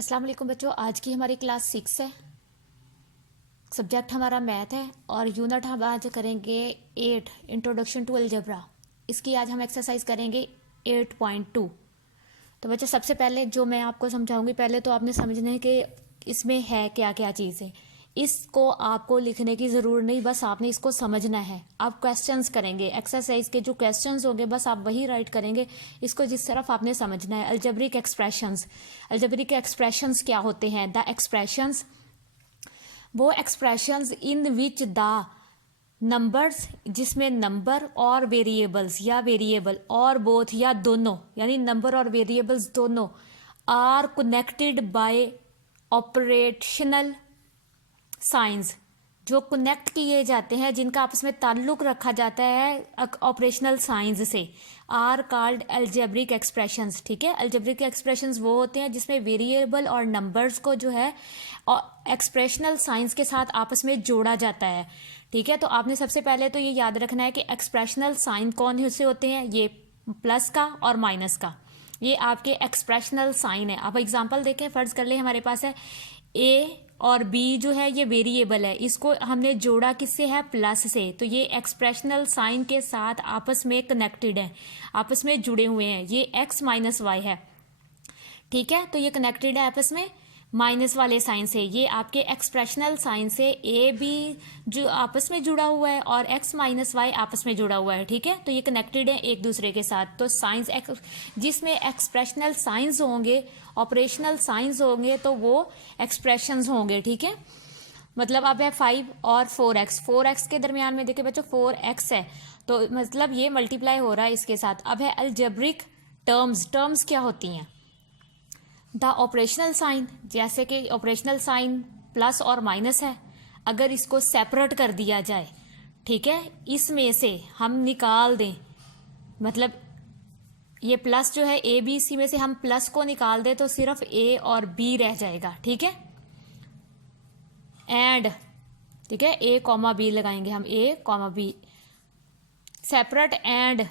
अस्सलाम वालेकुम बच्चों, आज की हमारी क्लास 6 है। सब्जेक्ट हमारा मैथ है और यूनिट हम आज करेंगे 8 इंट्रोडक्शन टू अलजेब्रा। इसकी आज हम एक्सरसाइज करेंगे 8.2। तो बच्चों सबसे पहले जो मैं आपको समझाऊंगी, पहले तो आपने समझना है कि इसमें है क्या क्या चीज़ है। इसको आपको लिखने की ज़रूरत नहीं, बस आपने इसको समझना है। आप क्वेश्चंस करेंगे, एक्सरसाइज के जो क्वेश्चंस होंगे बस आप वही राइट करेंगे। इसको जिस तरफ आपने समझना है। अलजेब्रिक एक्सप्रेशंस, अलजेब्रिक एक्सप्रेशंस क्या होते हैं? द एक्सप्रेशंस, वो expressions in which the numbers, जिसमें नंबर और वेरिएबल्स या वेरिएबल और बोथ या दोनों, यानी नंबर और वेरिएबल्स दोनों are connected by operational science, जो कनेक्ट किए जाते हैं, जिनका आपस में ताल्लुक रखा जाता है ऑपरेशनल साइंस से, आर कॉल्ड अलजेब्रिक एक्सप्रेशंस। ठीक है, अलजेब्रिक एक्सप्रेशंस वो होते हैं जिसमें वेरिएबल और नंबर्स को जो है एक्सप्रेशनल साइंस के साथ आपस में जोड़ा जाता है। ठीक है, तो आपने सबसे पहले तो ये याद रखना है कि एक्सप्रेशनल साइन कौन से होते हैं? ये प्लस का और माइनस का, ये आपके एक्सप्रेशनल साइन है। अब एग्जाम्पल देखें, फर्ज कर ले हमारे पास है ए और बी जो है ये वेरिएबल है, इसको हमने जोड़ा किससे है? प्लस से। तो ये एक्सप्रेशनल साइन के साथ आपस में कनेक्टेड है, आपस में जुड़े हुए हैं। ये एक्स माइनस वाई है। ठीक है, तो ये कनेक्टेड है आपस में माइनस वाले साइन से। ये आपके एक्सप्रेशनल साइन से ए बी जो आपस में जुड़ा हुआ है और एक्स माइनस वाई आपस में जुड़ा हुआ है। ठीक है, तो ये कनेक्टेड है एक दूसरे के साथ। तो साइंस जिसमें एक्सप्रेशनल साइंस होंगे, ऑपरेशनल साइंस होंगे, तो वो एक्सप्रेशंस होंगे। ठीक है, मतलब अब है 5 और 4x, 4x के दरमियान में देखिए बच्चों 4x है, तो मतलब ये मल्टीप्लाई हो रहा है इसके साथ। अब है अलजेब्रिक टर्म्स। टर्म्स क्या होती हैं? द ऑपरेशनल साइन, जैसे कि ऑपरेशनल साइन प्लस और माइनस है, अगर इसको सेपरेट कर दिया जाए, ठीक है, इसमें से हम निकाल दें, मतलब ये प्लस जो है ए बी सी में से हम प्लस को निकाल दें तो सिर्फ ए और बी रह जाएगा। ठीक है, एंड ठीक है ए कॉमा बी लगाएंगे हम, a comma b separate, and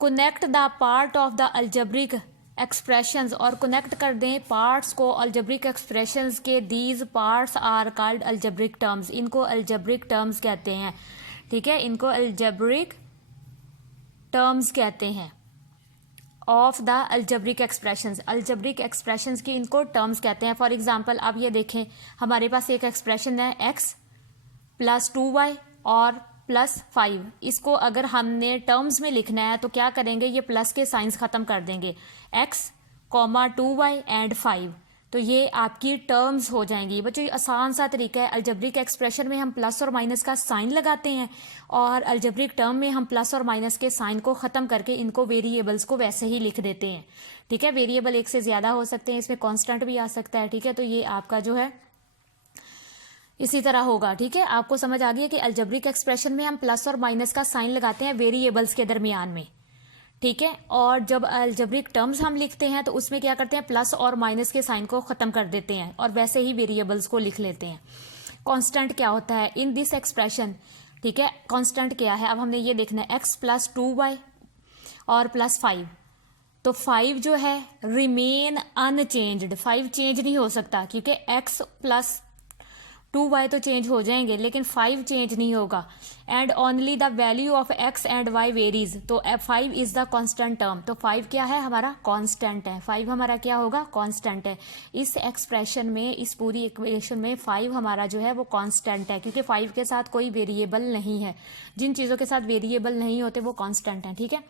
connect the part of the algebraic expressions, और कनेक्ट कर दें पार्ट्स को अलजेब्रिक एक्सप्रेशंस के। These parts are called algebraic terms, इनको अलजेब्रिक टर्म्स कहते हैं। ठीक है, इनको अलजेब्रिक टर्म्स कहते हैं of the algebraic expressions. Algebraic expressions की इनको टर्म्स कहते हैं। फॉर एग्जांपल अब ये देखें, हमारे पास एक एक्सप्रेशन है x प्लस 2y और प्लस 5। इसको अगर हमने टर्म्स में लिखना है तो क्या करेंगे? ये प्लस के साइंस खत्म कर देंगे, x कॉमा 2y एंड 5, तो ये आपकी टर्म्स हो जाएंगी। बच्चों ये आसान सा तरीका है। अलजेब्रिक एक्सप्रेशन में हम प्लस और माइनस का साइन लगाते हैं और अलजेब्रिक टर्म में हम प्लस और माइनस के साइन को ख़त्म करके इनको वेरिएबल्स को वैसे ही लिख देते हैं। ठीक है, वेरिएबल एक से ज़्यादा हो सकते हैं, इसमें कांस्टेंट भी आ सकता है। ठीक है, तो ये आपका जो है इसी तरह होगा। ठीक है, आपको समझ आ गई है कि अलजेब्रिक एक्सप्रेशन में हम प्लस और माइनस का साइन लगाते हैं वेरिएबल्स के दरमियान में। ठीक है, और जब अलजेब्रिक टर्म्स हम लिखते हैं तो उसमें क्या करते हैं? प्लस और माइनस के साइन को ख़त्म कर देते हैं और वैसे ही वेरिएबल्स को लिख लेते हैं। कांस्टेंट क्या होता है इन दिस एक्सप्रेशन? ठीक है, कांस्टेंट क्या है? अब हमने ये देखना है x प्लस 2y और प्लस 5, तो 5 जो है रिमेन अनचेंज्ड, 5 चेंज नहीं हो सकता क्योंकि x प्लस 2y तो चेंज हो जाएंगे लेकिन 5 चेंज नहीं होगा। And only the value of x and y varies, तो 5 इज द कांस्टेंट टर्म। तो 5 क्या है? हमारा कांस्टेंट है। 5 हमारा क्या होगा? कांस्टेंट है। इस एक्सप्रेशन में, इस पूरी इक्वेशन में 5 हमारा जो है वो कांस्टेंट है, क्योंकि 5 के साथ कोई वेरिएबल नहीं है। जिन चीज़ों के साथ वेरिएबल नहीं होते वो कांस्टेंट हैं। ठीक है,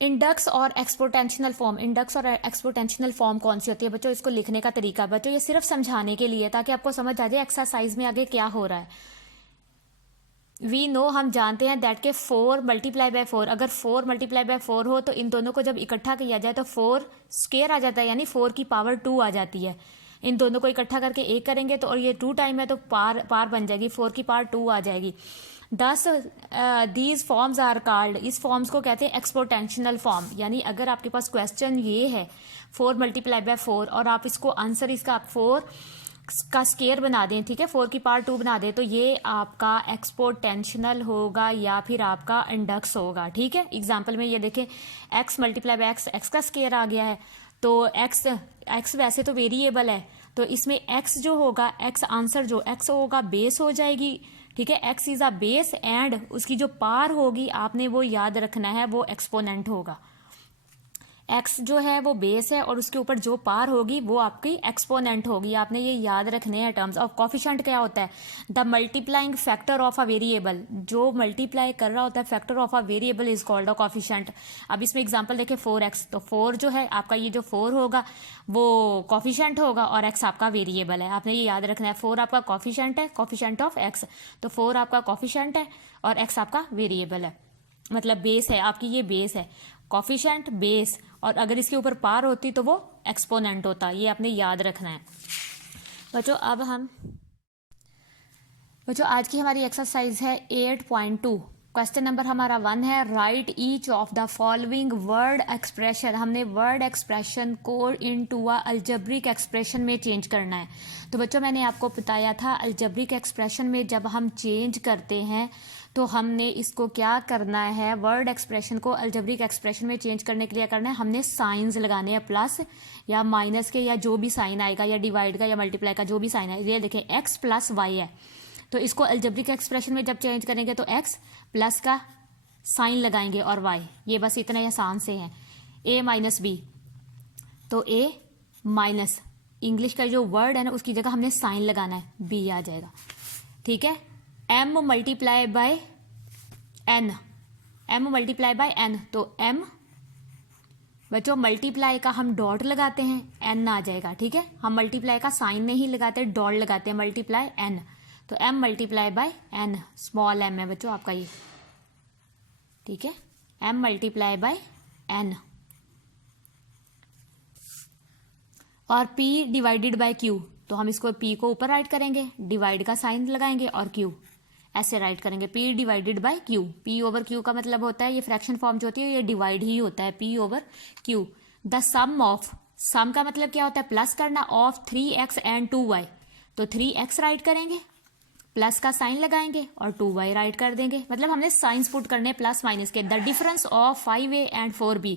इंडक्स और एक्सपोटेंशियल फॉर्म। इंडक्स और एक्सपोटेंशियल फॉर्म कौन सी होती है बच्चों? इसको लिखने का तरीका बच्चों ये सिर्फ समझाने के लिए, ताकि आपको समझ आ जाए एक्सरसाइज में आगे क्या हो रहा है। वी नो, हम जानते हैं दैट के 4 मल्टीप्लाई बाय 4, अगर 4 मल्टीप्लाई बाय 4 हो तो इन दोनों को जब इकट्ठा किया जाए तो 4 स्क्वायर आ जाता है, यानी 4 की पावर 2 आ जाती है। इन दोनों को इकट्ठा करके 1 करेंगे तो, और ये 2 टाइम है तो पार बन जाएगी, 4 की पावर 2 आ जाएगी। दस दीज फॉर्म्स आर कॉल्ड, इस फॉर्म्स को कहते हैं एक्सपोटेंशियल फॉर्म। यानी अगर आपके पास क्वेश्चन ये है 4 मल्टीप्लाई बाय 4 और आप इसको आंसर इसका 4 का स्केयर बना दें, ठीक है, 4 की पावर 2 बना दें, तो ये आपका एक्सपोटेंशियल होगा या फिर आपका इंडक्स होगा। ठीक है, एग्जाम्पल में ये देखें x मल्टीप्लाई बाय एक्स का स्केयर आ गया है, तो एक्स वैसे तो वेरिएबल है, तो इसमें एक्स जो होगा, एक्स आंसर जो एक्स होगा बेस हो जाएगी, ठीक है। X is a base and उसकी जो पार होगी आपने वो याद रखना है, वो एक्सपोनेंट होगा। एक्स जो है वो बेस है और उसके ऊपर जो पार होगी वो आपकी एक्सपोनेंट होगी, आपने ये याद रखने हैं टर्म्स। और कॉफिशेंट क्या होता है? The multiplying factor of a variable, जो मल्टीप्लाई कर रहा होता है factor of a variable is called a coefficient. अब इसमें एग्जांपल देखें 4x, तो 4 जो है आपका, ये जो 4 होगा वो कॉफिशेंट होगा और x आपका वेरिएबल है, आपने ये याद रखना है। 4 आपका कॉफिशेंट है, कॉफिशेंट ऑफ x, तो 4 आपका कॉफिशेंट है और x आपका वेरिएबल है, मतलब बेस है आपकी, ये बेस है, कॉफिशेंट बेस, और अगर इसके ऊपर पार होती तो वो एक्सपोनेंट होता, ये आपने याद रखना है बच्चों। अब हम बच्चों आज की हमारी एक्सरसाइज है 8.2। क्वेश्चन नंबर हमारा 1 है, right each of the following word expression. हमने वर्ड एक्सप्रेशन को इनटू अ अलजेब्रिक एक्सप्रेशन में चेंज करना है। तो बच्चों मैंने आपको बताया था अलजेब्रिक एक्सप्रेशन में जब हम चेंज करते हैं तो हमने इसको क्या करना है, वर्ड एक्सप्रेशन को अलजेब्रिक एक्सप्रेशन में चेंज करने के लिए करना है, हमने साइंस लगाने हैं, प्लस या माइनस के या जो भी साइन आएगा, या डिवाइड का या मल्टीप्लाई का जो भी साइन आएगा। ये देखें एक्स प्लस वाई है, तो इसको अलजेब्रिक एक्सप्रेशन में जब चेंज करेंगे तो एक्स प्लस का साइन लगाएंगे और वाई, ये बस इतना आसान से है। ए माइनस बी, तो ए माइनस इंग्लिश का जो वर्ड है ना उसकी जगह हमने साइन लगाना है, बी आ जाएगा, ठीक है। m multiply by n, m multiply by n, तो m बच्चों मल्टीप्लाई का हम डॉट लगाते हैं, n आ जाएगा, ठीक है। हम मल्टीप्लाई का साइन नहीं लगाते, डॉट लगाते हैं, मल्टीप्लाई n, तो m multiply by n, small m है बच्चों आपका ये, ठीक है। m मल्टीप्लाई बाय n और p डिवाइडेड बाय q, तो हम इसको p को ऊपर राइट करेंगे, डिवाइड का साइन लगाएंगे और q ऐसे राइट करेंगे, p divided by q। p over q का मतलब होता है, ये फ्रैक्शन फॉर्म जो होती है ये डिवाइड ही होता है, p over q। The sum of, sum का मतलब क्या होता है, प्लस करना, ऑफ 3x एंड 2y, तो 3x राइट करेंगे, प्लस का साइन लगाएंगे और 2y राइट कर देंगे, मतलब हमने साइंस पुट करने प्लस माइनस के। The difference of 5a and 4b,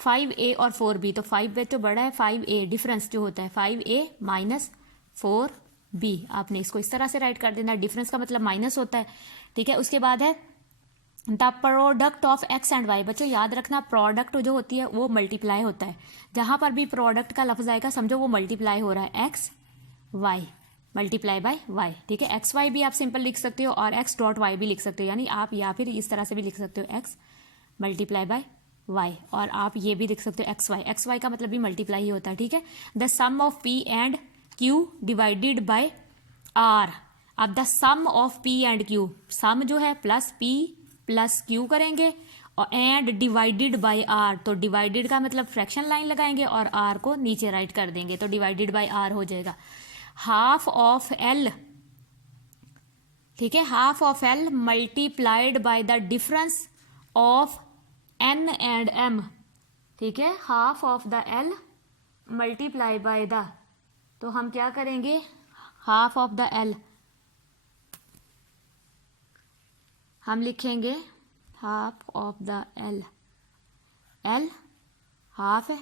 5a और 4b, तो 5 तो बड़ा है, 5a डिफरेंस जो होता है 5a माइनस 4b, आपने इसको इस तरह से राइट कर देना, डिफरेंस का मतलब माइनस होता है, ठीक है। उसके बाद है the product of X and Y. बच्चों याद रखना प्रोडक्ट जो होती है वो मल्टीप्लाई होता है, जहां पर भी प्रोडक्ट का लफ्ज आएगा समझो वो मल्टीप्लाई हो रहा है, X Y multiply by Y, ठीक है। एक्स वाई भी आप सिंपल लिख सकते हो और एक्स डॉट वाई भी लिख सकते हो, यानी आप या फिर इस तरह से भी लिख सकते हो एक्स मल्टीप्लाई बाय वाई, और आप ये भी लिख सकते हो एक्स वाई का मतलब भी मल्टीप्लाई ही होता है, ठीक है। The sum of p and q divided by r. अब the sum of p and q, sum जो है प्लस पी प्लस क्यू करेंगे और एंड डिवाइडेड बाय आर, तो डिवाइडेड का मतलब फ्रैक्शन लाइन लगाएंगे और आर को नीचे राइट कर देंगे, तो डिवाइडेड बाय आर हो जाएगा। हाफ ऑफ एल, ठीक है, half of L multiplied by the difference of N and M, ठीक है। Half of the L multiply by the, तो हम क्या करेंगे, हाफ ऑफ द एल हम लिखेंगे half of the L, L half है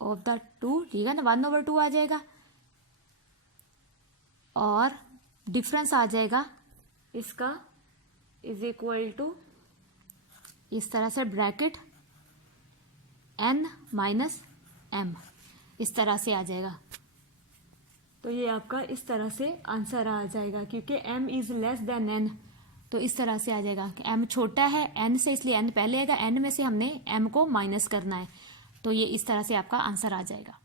ऑफ द टू, ठीक है ना, 1/2 आ जाएगा और डिफरेंस आ जाएगा इसका इज इक्वल टू इस तरह से ब्रैकेट n माइनस m, इस तरह से आ जाएगा, तो ये आपका इस तरह से आंसर आ जाएगा, क्योंकि m is less than n, तो इस तरह से आ जाएगा कि m छोटा है n से, इसलिए n पहले आएगा, n में से हमने m को माइनस करना है, तो ये इस तरह से आपका आंसर आ जाएगा।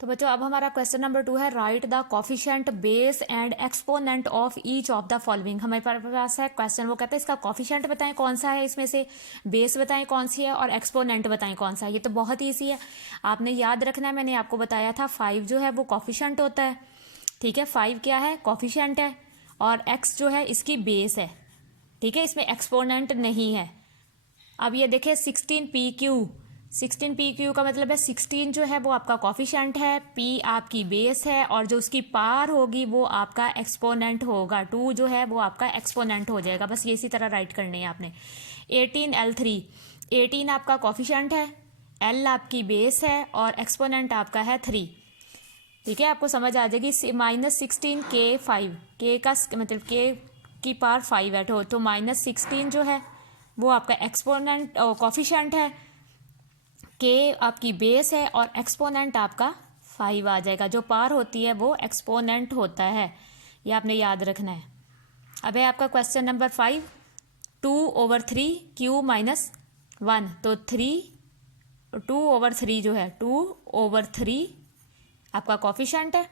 तो बच्चों अब हमारा क्वेश्चन नंबर 2 है, right the coefficient base and exponent of each of the following. हमारे पास है क्वेश्चन, वो कहता है इसका कॉफिशिएंट बताएं कौन सा है इसमें से, बेस बताएं कौन सी है और एक्सपोनेंट बताएं कौन सा है। ये तो बहुत ईजी है, आपने याद रखना है, मैंने आपको बताया था 5 जो है वो कॉफिशिएंट होता है, ठीक है। 5 क्या है, कॉफिशिएंट है, और x जो है इसकी बेस है, ठीक है, इसमें एक्सपोनेंट नहीं है। अब ये देखिए 16pq, 16pq का मतलब है 16 जो है वो आपका कॉफिशिएंट है, p आपकी बेस है, और जो उसकी पार होगी वो आपका एक्सपोनेंट होगा, 2 जो है वो आपका एक्सपोनेंट हो जाएगा, बस ये इसी तरह राइट करने हैं आपने। 18l3, 18 आपका कॉफिशिएंट है, एल आपकी बेस है और एक्सपोनेंट आपका है 3। ठीक है, आपको समझ आ जाएगी। -16 k5, के का मतलब के की पावर 5 है, तो -16 जो है वो आपका एक्सपोनेंट कोफिशिएंट है, के आपकी बेस है और एक्सपोनेंट आपका 5 आ जाएगा। जो पावर होती है वो एक्सपोनेंट होता है, ये आपने याद रखना है। अब है आपका क्वेश्चन नंबर 5, 2/3 क्यू -1, तो 2/3 जो है 2/3 आपका कोफिशिएंट है,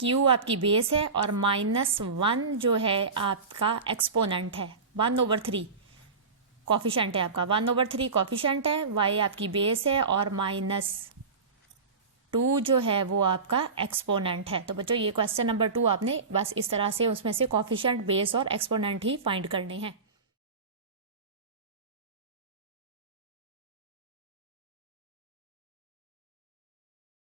क्यू आपकी बेस है और -1 जो है आपका एक्सपोनेंट है। 1/3 कोफिशिएंट है आपका, 1/3 कोफिशिएंट है, वाई आपकी बेस है और -2 जो है वो आपका एक्सपोनेंट है। तो बच्चों ये क्वेश्चन नंबर 2 आपने बस इस तरह से उसमें से कोफिशिएंट, बेस और एक्सपोनेंट ही फाइंड करने हैं।